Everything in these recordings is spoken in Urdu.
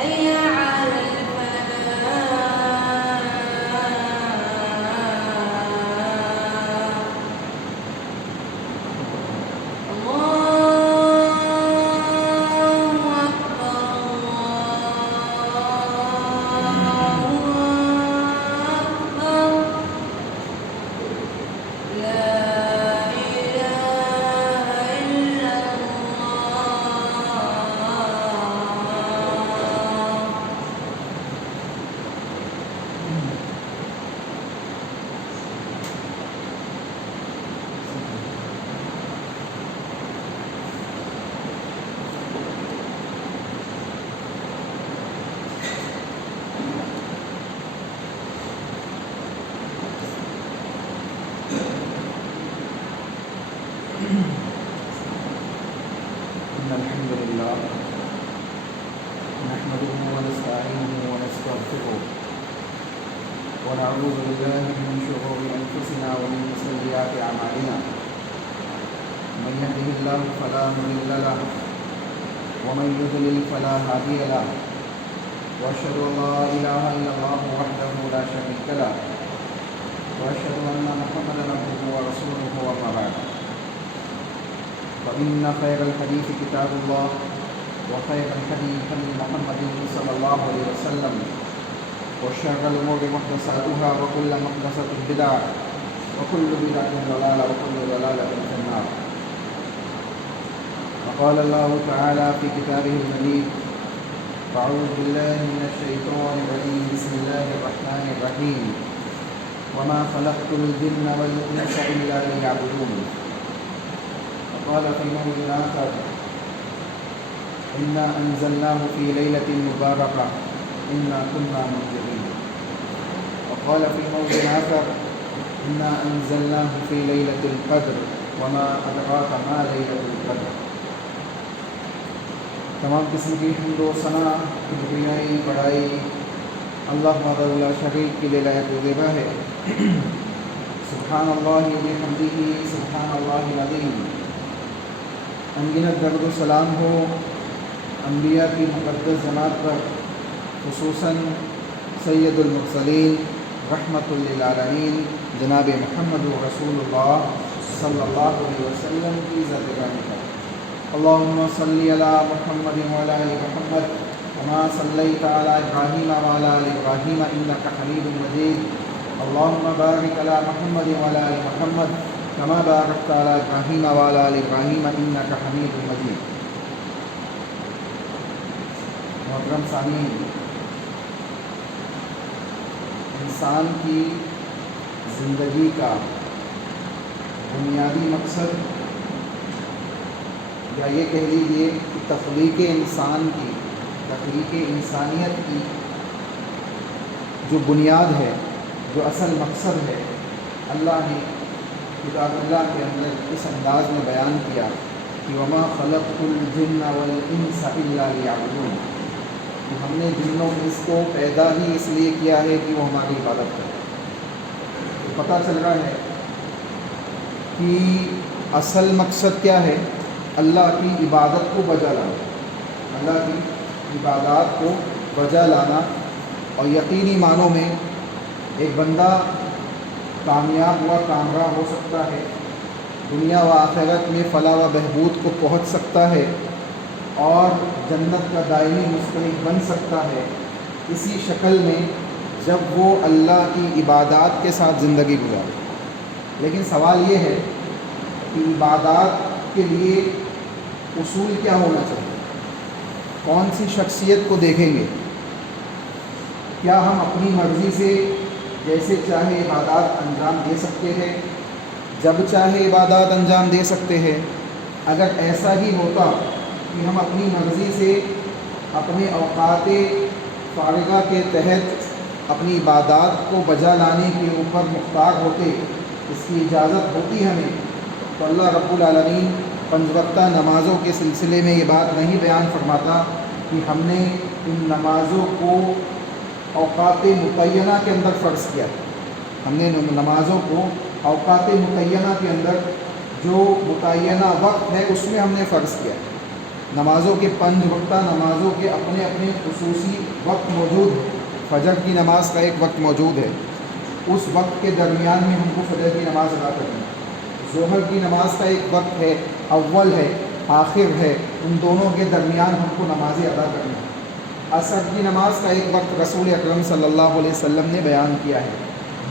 حي على الفلاح إن الحمد لله نحمده ونستعينه ونستغفره ونعوذ بالله من شرور أنفسنا ومن سيئات أعمالنا من يهده الله فلا مضل له ومن يضلل فلا هادي له وأشهد أن لا إله إلا الله وحده لا شريك له وأشهد أن محمدا عبده ورسوله وما بعد فإن خير الحديث كتاب الله وخير الهدي هدي محمد صلى الله عليه وسلم وشر الأمور محدثاتها وكل محدثة بدعة وكل بدعة ضلالة وكل ضلالة في النار. وقال الله تعالى في كتابه المجيد: أعوذ بالله من الشيطان الرجيم بسم الله الرحمن الرحيم وما خلقت الجن والإنس إلا ليعبدون. قال في موضع آخر: إنا أنزلناه في ليلة مباركة إنا كنا منذرين. وقال في موضع آخر: إنا أنزلناه في ليلة القدر وما أدراك ما ليلة القدر. تمام قسم کی حمد و ثنا کبریائی بڑائی اللہ وحدہ لا شریک کی لائق و زیبا ہے. سبحان اللہ وبحمدہ سبحان اللہ العظیم. انگنت درد و سلام ہو انبیاء کی مقدس جماعت پر، خصوصاً سید المرسلین رحمۃ للعالمین جناب محمد رسول اللہ صلی اللہ علیہ وسلم کی ذات گرامی پر. اللہم صلی علی محمد وعلی آل محمد کما صلیت علی ابراہیم وعلی آل ابراہیم انک حمید مجید. اللہم بارک علی محمد وعلی آل محمد کما بارکت علی ابراہیم وعلی آل ابراہیم انک حمید مجید. محترم سامعین، انسان کی زندگی کا بنیادی مقصد، یا یہ کہہ لیجیے کہ تخلیق انسانیت کی جو بنیاد ہے، جو اصل مقصد ہے، اللہ نے کتاب اللہ کے اندر اس انداز میں بیان کیا کہ وما خلقت الجن والانس الا لیعبدون، کہ ہم نے جن و انس کو پیدا ہی اس لیے کیا ہے کہ وہ ہماری عبادت کریں. تو پتہ چل رہا ہے کہ اصل مقصد کیا ہے؟ اللہ کی عبادت کو بجا لانا، اللہ کی عبادات کو بجا لانا. اور یقینی معنوں میں ایک بندہ کامیاب ہوا کامران ہو سکتا ہے، دنیا و آخرت میں فلاح و بہبود کو پہنچ سکتا ہے، اور جنت کا دائمی مستحق بن سکتا ہے اسی شکل میں جب وہ اللہ کی عبادات کے ساتھ زندگی گزارے. لیکن سوال یہ ہے کہ عبادات کے لیے اصول کیا ہونا چاہیے؟ کون سی شخصیت کو دیکھیں گے؟ کیا ہم اپنی مرضی سے جیسے چاہے عبادات انجام دے سکتے ہیں، جب چاہے عبادات انجام دے سکتے ہیں؟ اگر ایسا ہی ہوتا کہ ہم اپنی مرضی سے اپنے اوقات فارغہ کے تحت اپنی عبادات کو بجا لانے کے اوپر مختار ہوتے، اس کی اجازت ہوتی ہمیں، تو اللہ رب العالمین 5 وقتہ نمازوں کے سلسلے میں یہ بات نہیں بیان فرماتا کہ ہم نے ان نمازوں کو اوقات متعینہ کے اندر فرض کیا. ہم نے نمازوں کو اوقات متعینہ کے اندر جو متعینہ وقت ہے اس میں ہم نے فرض کیا. نمازوں کے 5 وقتہ نمازوں کے اپنے اپنے خصوصی وقت موجود ہے۔ فجر کی نماز کا ایک وقت موجود ہے، اس وقت کے درمیان میں ہم کو فجر کی نماز ادا کرنی ہے۔ ظہر کی نماز کا ایک وقت ہے، اول ہے، آخر ہے، ان دونوں کے درمیان ہم کو نمازیں ادا کرنی ہے۔ عصر کی نماز کا ایک وقت رسول اکرم صلی اللہ علیہ وسلم نے بیان کیا ہے۔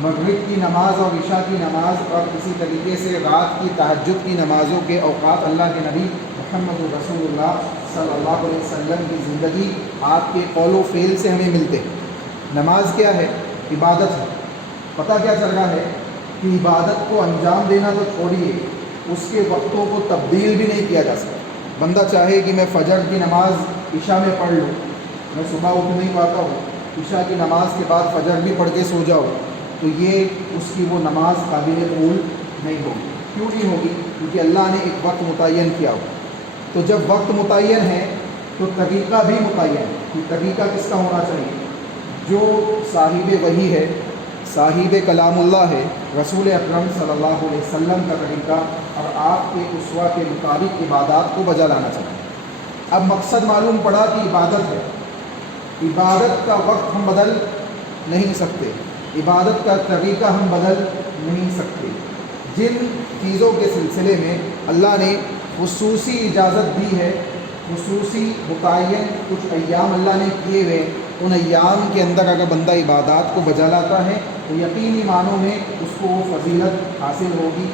مغرب کی نماز اور عشاء کی نماز اور اسی طریقے سے رات کی تہجد کی نمازوں کے اوقات اللہ کے نبی محمد رسول اللہ صلی اللہ علیہ وسلم کی زندگی، آپ کے قول و فعل سے ہمیں ملتے ہیں۔ نماز کیا ہے؟ عبادت ہے۔ پتہ کیا چل رہا ہے کہ عبادت کو انجام دینا تو چھوڑیے، اس کے وقتوں کو تبدیل بھی نہیں کیا جا سکتا۔ بندہ چاہے کہ میں فجر کی نماز عشاء میں پڑھ لوں، میں صبح اٹھ نہیں پاتا ہوں، عشاء کی نماز کے بعد فجر بھی پڑھ کے سو جاؤ، تو یہ اس کی وہ نماز قابل قبول نہیں ہوگی۔ کیوں نہیں ہوگی؟ کیونکہ اللہ نے ایک وقت متعین کیا ہو۔ تو جب وقت متعین ہے تو طریقہ بھی متعین ہے کہ طریقہ کس کا ہونا چاہیے؟ جو صاحب وحی ہے، صاحب کلام اللہ ہے، رسول اکرم صلی اللہ علیہ وسلم کا طریقہ اور آپ کے اسوہ کے مطابق عبادات کو بجا لانا چاہیے۔ اب مقصد معلوم پڑا کہ عبادت ہے، عبادت کا وقت ہم بدل نہیں سکتے، عبادت کا طریقہ ہم بدل نہیں سکتے۔ جن چیزوں کے سلسلے میں اللہ نے خصوصی اجازت دی ہے، خصوصی متعین کچھ ایام اللہ نے کیے ہوئے، ان ایام کے اندر اگر بندہ عبادات کو بجا لاتا ہے تو یقینی معنوں میں اس کو وہ فضیلت حاصل ہوگی۔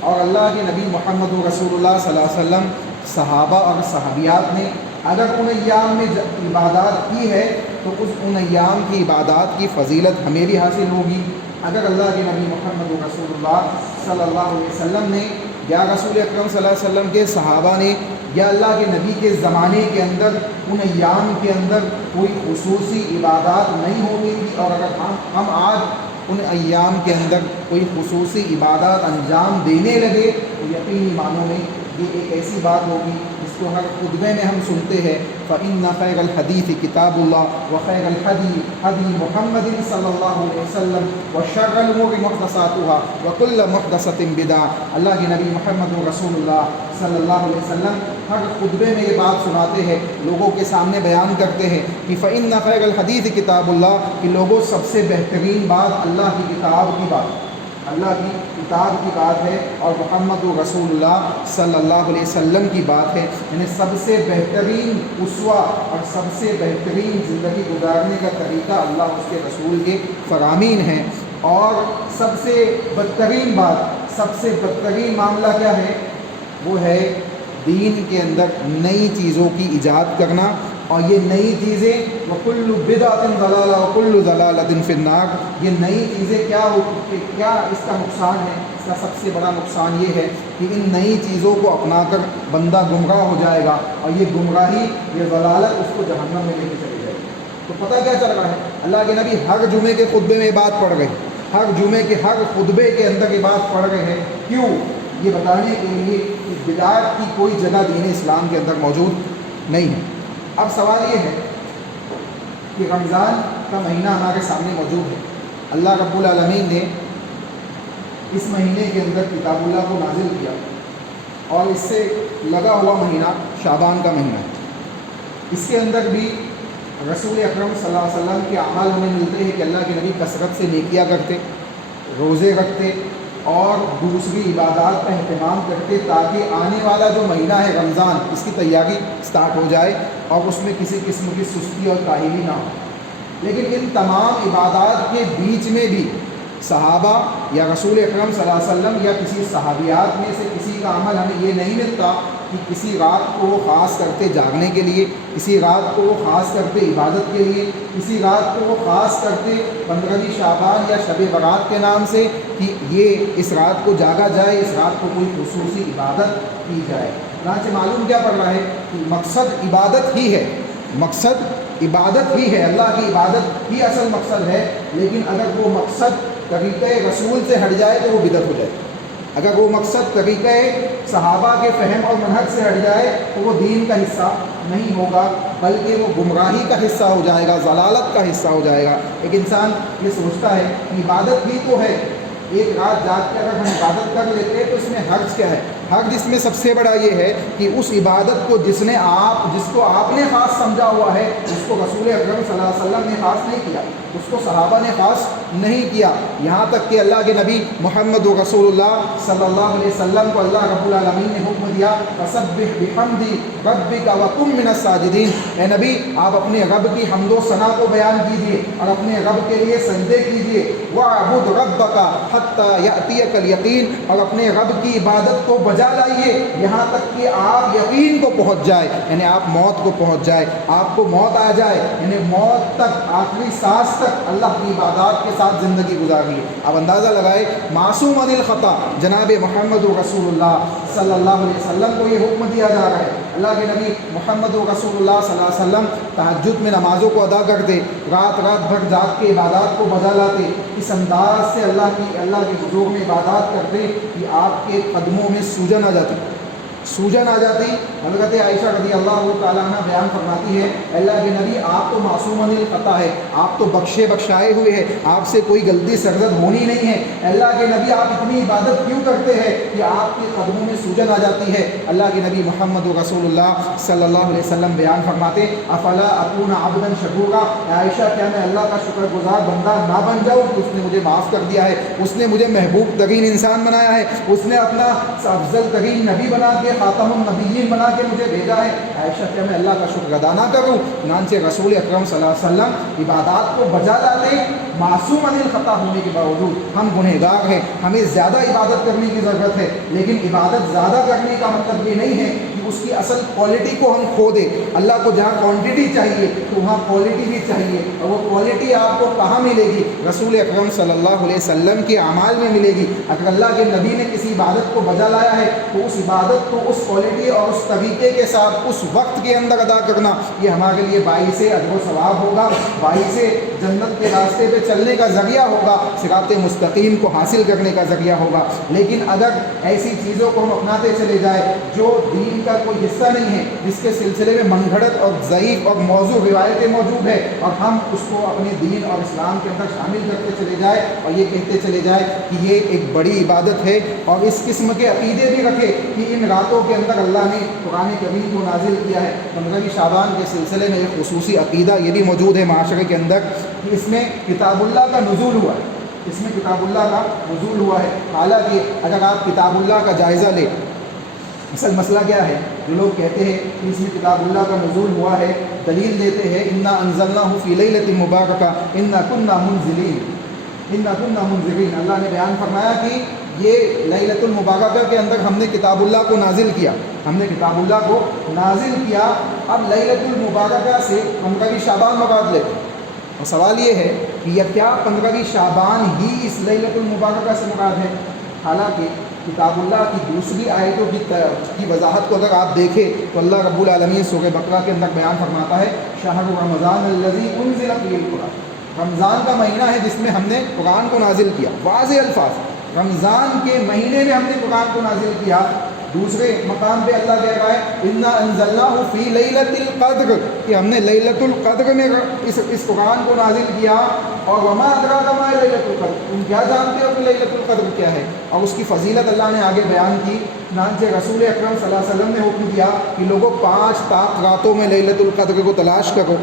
اور اللہ کے نبی محمد رسول اللہ صلی اللہ علیہ وسلم، صحابہ اور صحابیات نے اگر ان ایام میں عبادات کی ہے تو ان ایام کی عبادات کی فضیلت ہمیں بھی حاصل ہوگی۔ اگر اللہ کے نبی محمد رسول اللہ صلی اللہ علیہ وسلم نے یا رسول اکرم صلی اللہ علیہ وسلم کے صحابہ نے یا اللہ کے نبی کے زمانے کے اندر ان ایام کے اندر کوئی خصوصی عبادات نہیں ہوتی تھی، اور اگر ہم آج ان ایام کے اندر کوئی خصوصی عبادات انجام دینے لگے تو یقینی معنوں میں یہ ایک ایسی بات ہوگی جس کو ہر خطبے میں ہم سنتے ہیں، فَإِنَّ خَيْرَ الْحَدِيثِ كِتَابُ اللَّهِ وَخَيْرَ الْهَدْيِ هَدْيُ مُحَمَّدٍ صلی اللہ علیہ وسلم وَشَرَّ الْأُمُورِ مُحْدَثَاتُهَا وَكُلُّ مُحْدَثَةٍ بِدْعَةٌ۔ اللہ کے نبی محمد رسول اللہ صلی اللہ علیہ وسلم ہر خطبے میں یہ بات سناتے ہیں، لوگوں کے سامنے بیان کرتے ہیں کہ فَإِنَّ خَيْرَ الْحَدِيثِ كِتَابُ اللَّهِ، کہ لوگوں سب سے بہترین بات اللہ کی کتاب کی بات، اللہ کی کتاب کی بات ہے، اور محمد رسول اللہ صلی اللہ علیہ وسلم کی بات ہے۔ یعنی سب سے بہترین اسوہ اور سب سے بہترین زندگی گزارنے کا طریقہ اللہ اس کے رسول کے فرامین ہیں۔ اور سب سے بدترین بات، سب سے بدترین معاملہ کیا ہے؟ وہ ہے دین کے اندر نئی چیزوں کی ایجاد کرنا، اور یہ نئی چیزیں وَكُلُّ بِدْعَةٍ ضَلَالَةٍ وَكُلُّ ضَلَالَةٍ فِي النَّارِ، یہ نئی چیزیں کیا اس کا نقصان ہے؟ اس کا سب سے بڑا نقصان یہ ہے کہ ان نئی چیزوں کو اپنا کر بندہ گمراہ ہو جائے گا، اور یہ گمراہی، یہ ضلالت اس کو جہنم میں لے کے چلی جائے گی۔ تو پتہ کیا چل رہا ہے؟ اللہ کے نبی ہر جمعے کے خطبے میں یہ بات پڑھ رہے ہیں، ہر جمعے کے ہر خطبے کے اندر یہ بات پڑھ رہے ہیں۔ کیوں؟ یہ بتانے کے لیے کہ بدعت کی کوئی جگہ دین اسلام کے اندر موجود نہیں ہے۔ اب سوال یہ ہے کہ رمضان کا مہینہ ہمارے سامنے موجود ہے، اللہ رب العالمین نے اس مہینے کے اندر کتاب اللہ کو نازل کیا، اور اس سے لگا ہوا مہینہ شعبان کا مہینہ ہے۔ اس کے اندر بھی رسول اکرم صلی اللہ علیہ وسلم کے اعمال ہمیں ملتے ہیں کہ اللہ کے نبی کثرت سے نیکیاں کرتے، روزے رکھتے اور دوسری عبادات کا اہتمام کرتے، تاکہ آنے والا جو مہینہ ہے رمضان، اس کی تیاری سٹارٹ ہو جائے اور اس میں کسی قسم کی سستی اور کاہلی نہ ہو۔ لیکن ان تمام عبادات کے بیچ میں بھی صحابہ یا رسول اکرم صلی اللہ علیہ وسلم یا کسی صحابیات میں سے کسی کا عمل ہمیں یہ نہیں ملتا کہ کسی رات کو وہ خاص کرتے جاگنے کے لیے، کسی رات کو وہ خاص کرتے عبادت کے لیے، کسی رات کو وہ خاص کرتے 15ویں شعبان یا شب برات کے نام سے کہ یہ اس رات کو جاگا جائے، اس رات کو کوئی خصوصی عبادت کی جائے۔ چنانچہ معلوم کیا پڑ رہا ہے کہ مقصد عبادت ہی ہے، مقصد عبادت ہی ہے، اللہ کی عبادت ہی اصل مقصد ہے۔ لیکن اگر وہ مقصد طریقہ رسول سے ہٹ جائے تو وہ بدعت ہو جائے، اگر وہ مقصد طریقہ صحابہ کے فہم اور منہج سے ہٹ جائے تو وہ دین کا حصہ نہیں ہوگا، بلکہ وہ گمراہی کا حصہ ہو جائے گا، ضلالت کا حصہ ہو جائے گا۔ ایک انسان یہ سوچتا ہے کہ عبادت ہی تو ہے، ایک رات جاگ کے اگر ہم عبادت کر لیتے ہیں تو اس میں حرج کیا ہے؟ حق اس میں سب سے بڑا یہ ہے کہ اس عبادت کو جس کو آپ نے خاص سمجھا ہوا ہے اس کو رسول اکرم صلی اللہ علیہ وسلم نے خاص نہیں کیا، اس کو صحابہ نے خاص نہیں کیا، یہاں تک کہ اللہ کے نبی محمد رسول اللہ صلی اللہ علیہ وسلم کو اللہ رب العالمین نے حکم دیا فسبح بحمد ربک وکن من الساجدین، اے نبی آپ اپنے رب کی حمد و ثنا کو بیان کیجیے اور اپنے رب کے لیے سجدے کیجیے، وَاعْبُدْ رَبَّكَ حَتَّى يَأْتِيَكَ الْيَقِينُ، اور اپنے رب کی عبادت کو بجا لائیے یہاں تک کہ آپ یقین کو پہنچ جائے، یعنی آپ موت کو پہنچ جائے، آپ کو موت آ جائے، یعنی موت تک آخری سانس تک اللہ کی عبادات کے ساتھ زندگی گزارنی ہے۔ آپ اندازہ لگائے معصوم عن الخطا جناب محمد رسول اللہ صلی اللہ علیہ وسلم کو یہ حکم دیا جا رہا ہے۔ اللہ کے نبی محمد رسول اللہ صلی اللہ علیہ وسلم تہجد میں نمازوں کو ادا کرتے، رات بھر جاگ کے عبادات کو بجا لاتے، اس انداز سے اللہ کے حضور میں عبادات کرتے کہ آپ کے قدموں میں سوجن آ جاتی۔ حضرت عائشہ رضی اللہ تعالیٰ عنہ بیان فرماتی ہے اللہ کے نبی آپ تو معصوم عن الخطا ہے، آپ تو بخشائے ہوئے ہیں، آپ سے کوئی غلطی سرزد ہونی نہیں ہے، اللہ کے نبی آپ اتنی عبادت کیوں کرتے ہیں کہ آپ کے قدموں میں سوجن آ جاتی ہے۔ اللہ کے نبی محمد رسول اللہ صلی اللہ علیہ وسلم بیان فرماتے افلا اکون عبدا شکورا، عائشہ کیا میں اللہ کا شکر گزار بندہ نہ بن جاؤں کہ اس نے مجھے معاف کر دیا ہے، اس نے مجھے محبوب ترین انسان بنایا ہے، اس نے اپنا افضل ترین نبی بنا کے خاتم النبیین بنا کے مجھے بھیجا ہے، عائشہ کیا میں اللہ کا شکر ادا نہ کروں؟ چنانچہ رسول اکرم صلی اللہ علیہ وسلم عبادات کو بجا لاتے، معصوم عن الخطا ہونے کے باوجود ہم گنہگار ہیں، ہمیں زیادہ عبادت کرنے کی ضرورت ہے، لیکن عبادت زیادہ کرنے کا مطلب یہ نہیں ہے کہ اس کی اصل کوالٹی کو ہم کھو دیں۔ اللہ کو جہاں کوانٹٹی چاہیے تو وہاں کوالٹی بھی چاہیے، اور وہ کوالٹی آپ کو کہاں ملے گی؟ رسول اکرم صلی اللہ علیہ وسلم کے اعمال میں ملے گی۔ اگر اللہ کے نبی نے کسی عبادت کو بجا لایا ہے تو اس عبادت کو اس کوالٹی اور اس طریقے کے ساتھ اس وقت کے اندر ادا کرنا، یہ ہمارے لیے باعث اجر و ثواب ہوگا، باعث جنت کے راستے پہ چلنے کا ذریعہ ہوگا، صراط مستقیم کو حاصل کرنے کا ذریعہ ہوگا۔ لیکن اگر ایسی چیزوں کو ہم اپناتے چلے جائیں جو دین کا کوئی حصہ نہیں ہے، جس کے سلسلے میں من گھڑت اور ضعیف اور موضوع روایتیں موجود ہیں، اور ہم اس کو اپنے دین اور اسلام کے اندر شامل کرتے چلے جائیں اور یہ کہتے چلے جائیں کہ یہ ایک بڑی عبادت ہے، اور اس قسم کے عقیدے بھی رکھے کہ ان راتوں کے اندر اللہ نے قرآن کریم کو نازل کیا ہے۔ 15 شعبان کے سلسلے میں ایک خصوصی عقیدہ یہ بھی موجود ہے معاشرے کے اندر کہ اس میں کتاب اللہ کا نزول ہوا ہے، اس میں کتاب اللہ کا نزول ہوا ہے۔ حالانکہ اگر آپ کتاب اللہ کا جائزہ لیں، اصل مسئلہ کیا ہے؟ جو لوگ کہتے ہیں کہ اس میں کتاب اللہ کا نزول ہوا ہے، دلیل دیتے ہیں انا انزلناہ فی لیلۃ مبارکہ انا کنا منزلین، اللہ نے بیان فرمایا کہ یہ لیلۃ المبارکہ کے اندر ہم نے کتاب اللہ کو نازل کیا، اب لیلۃ المبارکہ سے 15 شعبان مراد لیتے ہیں، اور سوال یہ ہے کہ یہ کیا 15 شعبان ہی اس لیلۃ المبارکہ سے مراد ہے؟ حالانکہ کتاب اللہ کی دوسری آیتوں کی وضاحت کو اگر آپ دیکھیں تو اللہ رب العالمین سورہ بقرہ کے اندر بیان فرماتا ہے شہر رمضان الذی انزل فیہ القرآن، رمضان کا مہینہ ہے جس میں ہم نے قرآن کو نازل کیا، واضح الفاظ، رمضان کے مہینے میں ہم نے قرآن کو نازل کیا۔ دوسرے مقام پہ اللہ کہہ رہا ہے انا انزلناہ فی لیلۃ القدر، کہ ہم نے لیلۃ القدر میں اس قرآن کو نازل کیا، اور وما ادراک ما لیلۃ القدر، تم کیا جانتے ہو کہ لیلۃ القدر کیا ہے؟ اور اس کی فضیلت اللہ نے آگے بیان کی۔ چنانچہ رسول اکرم صلی اللہ علیہ وسلم نے حکم دیا کہ لوگوں 5 طاق راتوں میں لیلۃ القدر کو تلاش کرو،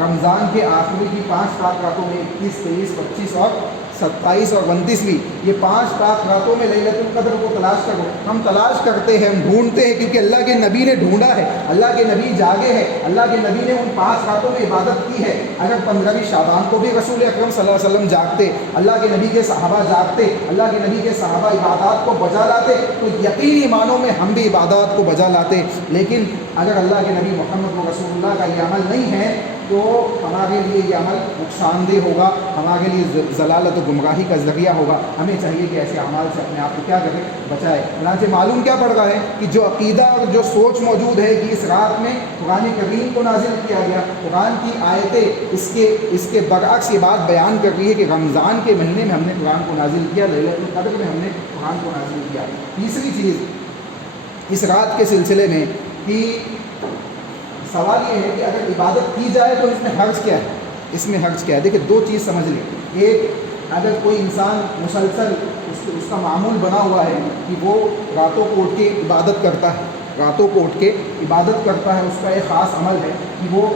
رمضان کے آخری کی 5 طاق راتوں میں 21، 23، 25 اور 27 اور 29 یہ 5 طاق راتوں میں لیلۃ القدر کو تلاش کرو۔ ہم تلاش کرتے ہیں، ہم ڈھونڈتے ہیں، کیونکہ اللہ کے نبی نے ڈھونڈا ہے، اللہ کے نبی جاگے ہیں، اللہ کے نبی نے ان 5 راتوں میں عبادت کی ہے۔ اگر 15 شعبان کو بھی رسول اکرم صلی اللہ علیہ وسلم جاگتے، اللہ کے نبی کے صحابہ جاگتے، اللہ کے نبی کے صحابہ عبادات کو بجا لاتے، تو یقینی معنوں میں ہم بھی عبادات کو بجا لاتے۔ لیکن اگر اللہ کے نبی محمد رسول اللہ کا یہ عمل نہیں ہے تو ہمارے لیے یہ عمل نقصان دہ ہوگا، ہمارے لیے ضلالت و گمراہی کا ذریعہ ہوگا۔ ہمیں چاہیے کہ ایسے اعمال سے اپنے آپ کو کیا کریں؟ بچائے۔ چنانچہ معلوم کیا پڑ رہا ہے کہ جو عقیدہ اور جو سوچ موجود ہے کہ اس رات میں قرآن کریم کو نازل کیا گیا، قرآن کی آیتیں اس کے برعکس یہ بات بیان کر رہی ہے کہ رمضان کے مہینے میں ہم نے قرآن کو نازل کیا، لیلۃ القدر میں ہم نے قرآن کو نازل کیا۔ تیسری چیز اس رات کے سلسلے میں کہ سوال یہ ہے کہ اگر عبادت کی جائے تو اس میں حرج کیا ہے؟ دیکھیں 2 چیز سمجھ لیں۔ ایک، اگر کوئی انسان مسلسل اس اس کا معمول بنا ہوا ہے کہ وہ راتوں کو اٹھ کے عبادت کرتا ہے، راتوں کو اٹھ کے عبادت کرتا ہے، اس کا ایک خاص عمل ہے کہ وہ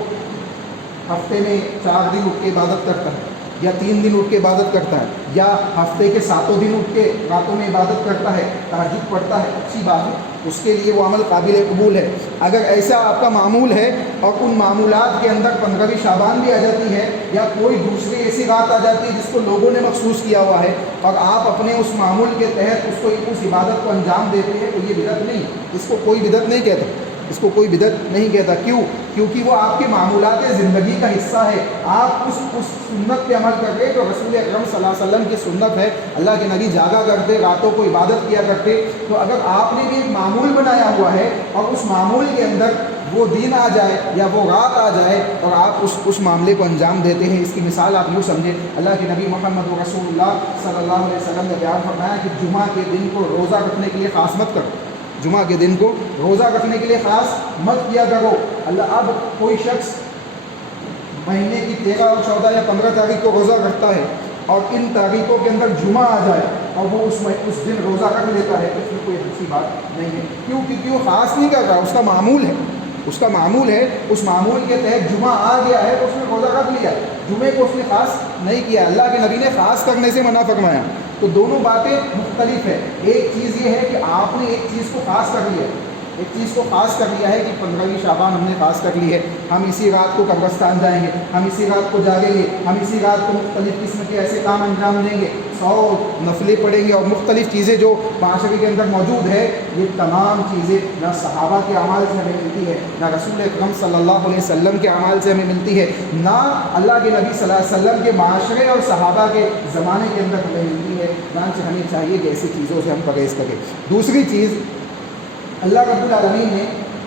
ہفتے میں 4 دن اٹھ کے عبادت کرتا ہے، یا 3 دن اٹھ کے عبادت کرتا ہے، یا ہفتے کے 7 دن اٹھ کے راتوں میں عبادت کرتا ہے، تہجد پڑھتا ہے، اچھی بات ہے، اس کے لیے وہ عمل قابل قبول ہے۔ اگر ایسا آپ کا معمول ہے اور ان معمولات کے اندر 15 شعبان بھی آ جاتی ہے یا کوئی دوسری ایسی رات آ جاتی ہے جس کو لوگوں نے مخصوص کیا ہوا ہے اور آپ اپنے اس معمول کے تحت اس عبادت کو انجام دیتے ہیں، تو یہ بدعت نہیں، اس کو کوئی بدعت نہیں کہتا، اس کو کوئی بدعت نہیں کہتا۔ کیوں؟ کیونکہ وہ آپ کے معمولات زندگی کا حصہ ہے، آپ اس سنت پہ عمل کر رہے تو رسول اکرم صلی اللہ علیہ وسلم کی سنت ہے، اللہ کے نبی جاگا کرتے، راتوں کو عبادت کیا کرتے، تو اگر آپ نے بھی ایک معمول بنایا ہوا ہے اور اس معمول کے اندر وہ دن آ جائے یا وہ رات آ جائے اور آپ اس معاملے کو انجام دیتے ہیں، اس کی مثال آپ یوں سمجھیں، اللہ کے نبی محمد رسول اللہ صلی اللہ علیہ وسلم نے بیان فرمایا کہ جمعہ کے دن کو روزہ رکھنے کے لیے خاص مت کرو، جمعہ کے دن کو روزہ رکھنے کے لیے خاص مت کیا کرو۔ اللہ، اب کوئی شخص مہینے کی 13 اور 14 یا 15 تاریخ کو روزہ رکھتا ہے اور ان تاریخوں کے اندر جمعہ آ جائے اور وہ اس دن روزہ رکھ لیتا ہے، اس میں کوئی اچھی بات نہیں ہے۔ کیوں؟ کیونکہ وہ خاص نہیں کر رہا، اس کا معمول ہے، اس کا معمول ہے، اس معمول کے تحت جمعہ آ گیا ہے تو اس نے روزہ رکھ لیا، جمعے کو اس نے خاص نہیں کیا، اللہ کے نبی نے خاص کرنے سے منع فرمایا۔ تو دونوں باتیں مختلف ہیں۔ ایک چیز یہ ہے کہ آپ نے ایک چیز کو خاص کر لیا، ایک چیز کو خاص کر لیا ہے کہ 15 شعبان ہم نے خاص کر لی ہے، ہم اسی رات کو قبرستان جائیں گے، ہم اسی رات کو جاگیں گے، ہم اسی رات کو مختلف قسم کے ایسے کام انجام دیں گے، 100 نفلیں پڑھیں گے اور مختلف چیزیں جو معاشرے کے اندر موجود ہے، یہ تمام چیزیں نہ صحابہ کے اعمال سے ہمیں ملتی ہے، نہ رسول اکرم صلی اللہ علیہ وسلم کے اعمال سے ہمیں ملتی ہے، نہ اللہ کے نبی صلی اللہ علیہ وسلم کے معاشرے اور صحابہ کے زمانے کے اندر ہمیں ملتی ہے، چنانچہ ہمیں چاہیے کہ ایسی چیزوں سے ہم پرہیز کریں۔ دوسری چیز، اللہ رب العالمین نے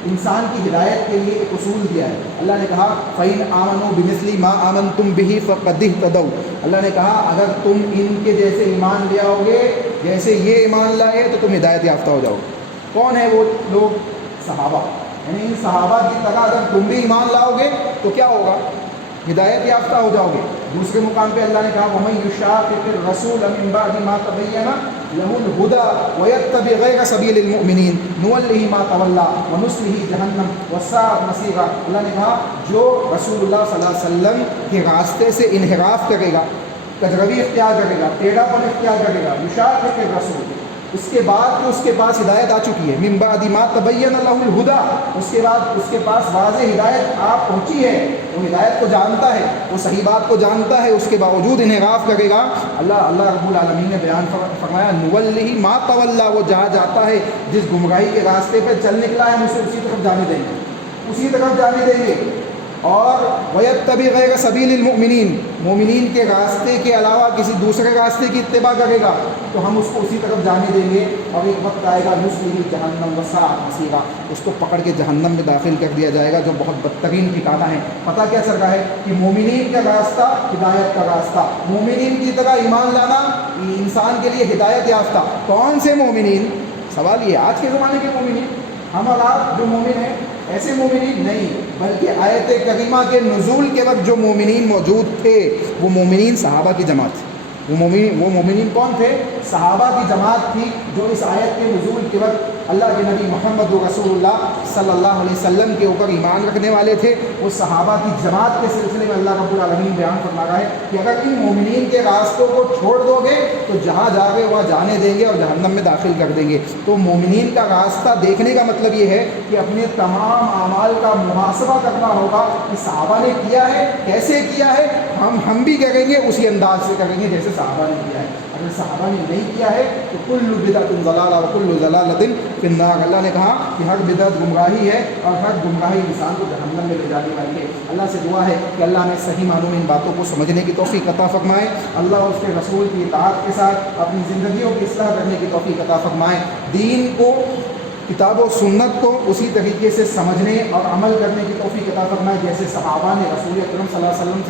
انسان کی ہدایت کے لیے ایک اصول دیا ہے۔ اللہ نے کہا فَإِنْ آمَنُوا بِمِثْلِ مَا آمَنْتُمْ بِهِ فَقَدِ اهْتَدَوْا، اللہ نے کہا اگر تم ان کے جیسے ایمان لے آؤ گے جیسے یہ ایمان لائے تو تم ہدایت یافتہ ہو جاؤ گے۔ کون ہے وہ لوگ؟ صحابہ، یعنی ان صحابہ کی طرح اگر تم بھی ایمان لاؤ گے تو کیا ہوگا؟ ہدایت یافتہ ہو جاؤ گے۔ دوسرے مقام پہ اللہ نے کہا وَمَن يُشَاقِقِ الرَّسُولَ مِن بَعْدِ مَا تَبَيَّنَ لَهُ الْهُدَىٰ وَيَتَّبِعْ غَيْرَ سَبِيلِ الْمُؤْمِنِينَ نُوَلِّهِ مَا تَوَلَّىٰ وَنُصْلِهِ جَهَنَّمَ وَسَاءَتْ مَصِيرًا، اللہ نے کہا جو رسول اللہ صلی اللہ علیہ وسلم کے راستے سے انحراف کرے گا، کجروی اختیار کرے گا، ٹیڑھا پن اختیار کرے گا، یشاقق الرسول، اس کے بعد کہ اس کے پاس ہدایت آ چکی ہے، من بعد ما تبین لہ الہدیٰ، اس کے بعد اس کے پاس واضح ہدایت آپ پہنچی ہے، وہ ہدایت کو جانتا ہے، وہ صحیح بات کو جانتا ہے، اس کے باوجود انحراف کرے گا، اللہ رب العالمین نے بیان فرمایا نولہ ما تولیٰ، وہ جہاں جاتا ہے جس گمراہی کے راستے پہ چل نکلا ہے ہم اسے اسی طرف جانے دیں گے، اسی طرف جانے دیں گے۔ اور وَيَتَّبِعْ غَيْرَ سَبِيلِ الْمُؤْمِنِينَ، مومنین کے راستے کے علاوہ کسی دوسرے راستے کی اتباع کرے گا تو ہم اس کو اسی طرف جانے دیں گے، اور ایک وقت آئے گا نُصْلِهِ جَهَنَّمَ وَسَاءَتْ مَصِيرًا، اس کو پکڑ کے جہنم میں داخل کر دیا جائے گا جو بہت بدترین ٹھکانہ ہے۔ پتہ کیا چل رہا ہے کہ مومنین کا راستہ ہدایت کا راستہ، مومنین کی طرح ایمان لانا انسان کے لیے ہدایت یافتہ۔ کون سے مومنین؟ سوال یہ، آج کے زمانے کے مومنین، ہم اور آپ جو مومن ہیں ایسے مومنین نہیں، بلکہ آیت کریمہ کے نزول کے وقت جو مومنین موجود تھے وہ مومنین صحابہ کی جماعت تھی۔ وہ مومنین کون تھے؟ صحابہ کی جماعت تھی، جو اس آیت کے نزول کے وقت اللہ کے نبی محمد رسول اللہ صلی اللہ علیہ وسلم کے اوپر ایمان رکھنے والے تھے۔ وہ صحابہ کی جماعت کے سلسلے میں اللہ رب العالمین بیان فرما رہا ہے کہ اگر ان مومنین کے راستوں کو چھوڑ دو گے تو جہاں جا گے وہاں جانے دیں گے اور جہنم میں داخل کر دیں گے۔ تو مومنین کا راستہ دیکھنے کا مطلب یہ ہے کہ اپنے تمام اعمال کا محاسبہ کرنا ہوگا کہ صحابہ نے کیا ہے، کیسے کیا ہے، ہم بھی کریں گے اسی انداز سے کریں گے جیسے صحابہ نے کیا ہے۔ اگر صحابہ نے نہیں کیا ہے تو کل بدعت ضلالہ وکل ضلالۃ فی النار، اللہ نے کہا کہ ہر بدعت گمراہی ہے اور ہر گمراہی انسان کو جہنم میں لے جانے والی ہے۔ اللہ سے دعا ہے کہ اللہ نے صحیح معنوں میں ان باتوں کو سمجھنے کی توفیق عطا فرمائے، اللہ اور اس کے رسول کی اطاعت کے ساتھ اپنی زندگیوں کی اصلاح کرنے کی توفیق عطا فرمائے، دین کو کتاب و سنت کو اسی طریقے سے سمجھنے اور عمل کرنے کی توفیق عطا فرمائے جیسے صحابہ نے رسول اکرم صلی اللہ علیہ وسلم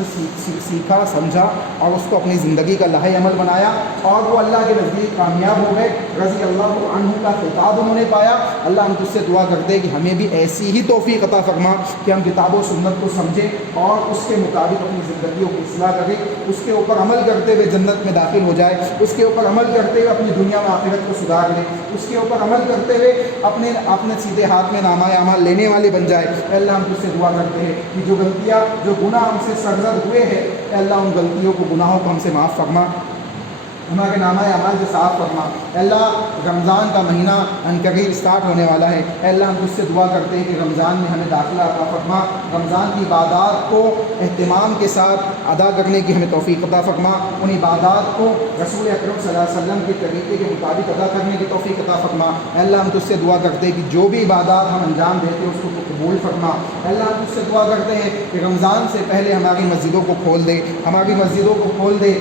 سے سیکھا سمجھا اور اس کو اپنی زندگی کا لائحہ عمل بنایا اور وہ اللہ کے نزدیک کامیاب ہو گئے، رضی اللہ عنہ کا خطاب انہوں نے پایا۔ اللہ ہم تجھ سے دعا کرتے ہیں کہ ہمیں بھی ایسی ہی توفیق عطا فرما کہ ہم کتاب و سنت کو سمجھیں اور اس کے مطابق اپنی زندگیوں کو اصلاح کریں، اس کے اوپر عمل کرتے ہوئے جنت میں داخل ہو جائے، اس کے اوپر عمل کرتے ہوئے اپنی دنیا میں آخرت کو سدھار لے، اس کے اوپر عمل کرتے ہوئے اپنے سیدھے ہاتھ میں نامہ اعمال لینے والے بن جائے۔ اے اللہ ہم تجھ سے دعا کرتے ہیں کہ جو غلطیاں جو گناہ ہم سے سرزد ہوئے ہیں، اے اللہ ان غلطیوں کو گناہوں کو ہم سے معاف فرما، ہمارے نامہ اعمال سے صاف فرما۔ اے اللہ رمضان کا مہینہ عنقریب اسٹارٹ ہونے والا ہے، اے اللہ ہم تجھ سے دعا کرتے ہیں کہ رمضان میں ہمیں داخلہ عطا فرما، رمضان کی عبادات کو اہتمام کے ساتھ ادا کرنے کی ہمیں توفیق عطا فرما، ان عبادات کو رسول اکرم صلی اللہ علیہ وسلم کے طریقے کے مطابق ادا کرنے کی توفیق عطا فرما۔ اے اللہ ہم تجھ سے دعا کرتے ہیں کہ جو بھی عبادات ہم انجام دیتے ہیں اس کو قبول فرما۔ اے اللہ ہم تجھ سے دعا کرتے ہیں کہ رمضان سے پہلے ہماری مسجدوں کو کھول دے، ہماری مسجدوں کو کھول دے،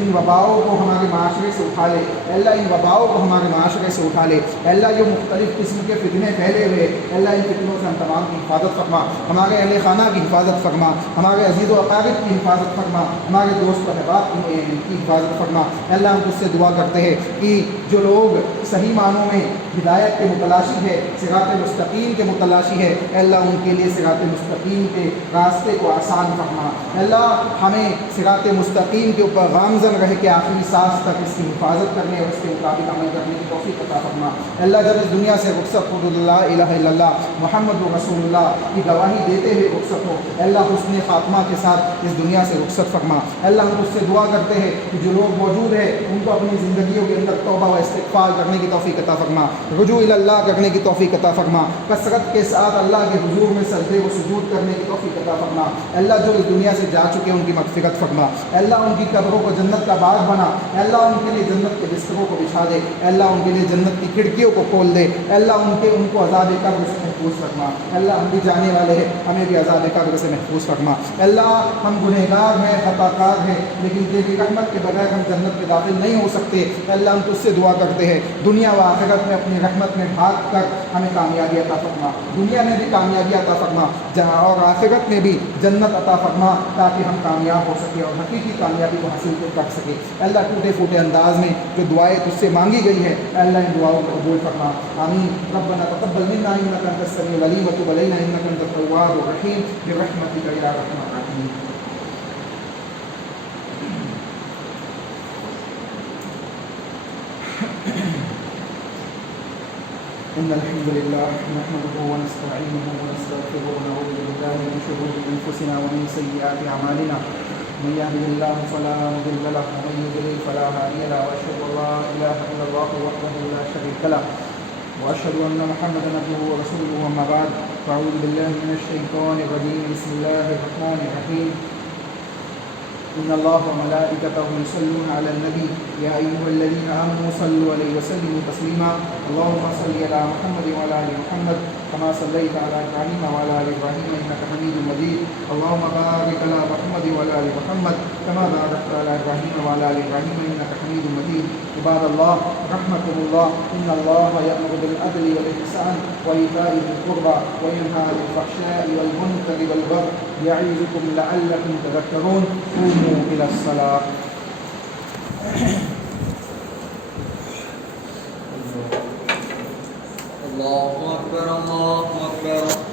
ان وباؤں کو ہمارے معاشرے سے اٹھا لے، اے اللہ ان وباؤں کو ہمارے معاشرے سے اٹھا لے، اے اللہ جو مختلف قسم کے فتنے پھیلے ہوئے، اے اللہ ان فتنوں سے ہم تمام کی حفاظت فرما، ہمارے اہل خانہ کی حفاظت فرما، ہمارے عزیز و اقارب کی حفاظت فرما، ہمارے دوست و احباب کی حفاظت فرما۔ اے اللہ ہم تجھ سے دعا کرتے ہیں کہ جو لوگ صحیح معنوں میں ہدایت کے متلاشی ہے، صراط مستقیم کے متلاشی ہے، اے اللہ ان کے لیے صراط مستقیم کے راستے کو آسان فرما۔ اے اللہ ہمیں صراط مستقیم کے اوپر گامزن رہ کے آخری سانس تک اس کی حفاظت کرنے اور اس کے مطابق عمل کرنے کی توفیق عطا فرما۔ اے اللہ جب اس دنیا سے رخصت ہو تو لا الہ الا اللہ محمد رسول اللہ کی گواہی دیتے ہوئے رخصت ہو، اے اللہ حسن خاتمہ کے ساتھ اس دنیا سے رخصت فرما۔ اے اللہ ہم اس سے دعا کرتے ہیں کہ جو لوگ موجود ہیں ان کو اپنی زندگیوں کے اندر توبہ و استغفار کرنے کی توفیق عطا فرما، رجوع الی اللہ کرنے کی توفیق عطا فرما، کثرت کے ساتھ اللہ کے حضور میں سجدے و سجود کرنے کی توفیق عطا فرما۔ اے اللہ جو اس دنیا سے جا چکے ان کی مغفرت فرما، اے اللہ ان کی قبروں کو جنت کا باغ بنا، اے اللہ ان کے لیے جنت کے بستروں کو بچھا دے، اے اللہ ان کے لیے جنت کی کھڑکیوں کو کھول دے، اے اللہ ان کو عذاب قبر سے محفوظ فرما۔ اے اللہ ہم بھی جانے والے ہیں، ہمیں بھی عذاب قبر سے محفوظ فرما۔ اے اللہ ہم گنہگار ہیں، خطا کار ہیں، لیکن تیری رحمت کے بغیر ہم جنت میں داخل نہیں ہو سکتے۔ اے اللہ ہم تجھ سے دعا کرتے ہیں دنیا و آخرت میں اپنی رحمت میں بھاگ کر ہمیں کامیابی عطا فرما، دنیا میں بھی کامیابی عطا فرما اور آخرت میں بھی جنت عطا فرما، تاکہ ہم کامیاب ہو سکیں اور حقیقی کامیابی کو حاصل کر سکیں۔ اے اللہ ٹوٹے پھوٹے انداز میں جو دعائیں تجھ سے مانگی گئی ہے، اے اللہ ان دعاؤں کو قبول فرما، آمین۔ ربنا تقبل منا انک انت السمیع العلیم وتب علینا انک انت التواب الرحیم برحمتک یا ارحم الراحمین۔ إن الحمد لله نحمده ونستعينه ونستغفره ونعوذ بالله من شرور أنفسنا ومن سيئات أعمالنا من يهده الله فلا مضل له ومن يضلل فلا هادي له وأشهد أن لا إله إلا الله وحده لا شريك له وأشهد أن محمدا عبده ورسوله أما بعد فأعوذ بالله من الشيطان الرجيم بسم الله الرحمن الرحيم إن الله وملائكته يصلون على النبي يا أيها الذين آمنوا صلوا عليه وسلموا تسليما اللهم صل على محمد وعلى آل محمد كما صليت على إبراهيم وعلى آل إبراهيم إنك حميد مجيد اللهم بارك على محمد وعلى آل محمد كما باركت على إبراهيم وعلى آل إبراهيم إنك حميد مجيد عباد الله رحمكم الله إن الله يأمر بالعدل والإحسان وإيتاء ذي القربى وينهى عن الفحشاء والمنكر والبغي يعظكم لعلكم تذكرون قوموا إلى الصلاة الله أكبر الله أكبر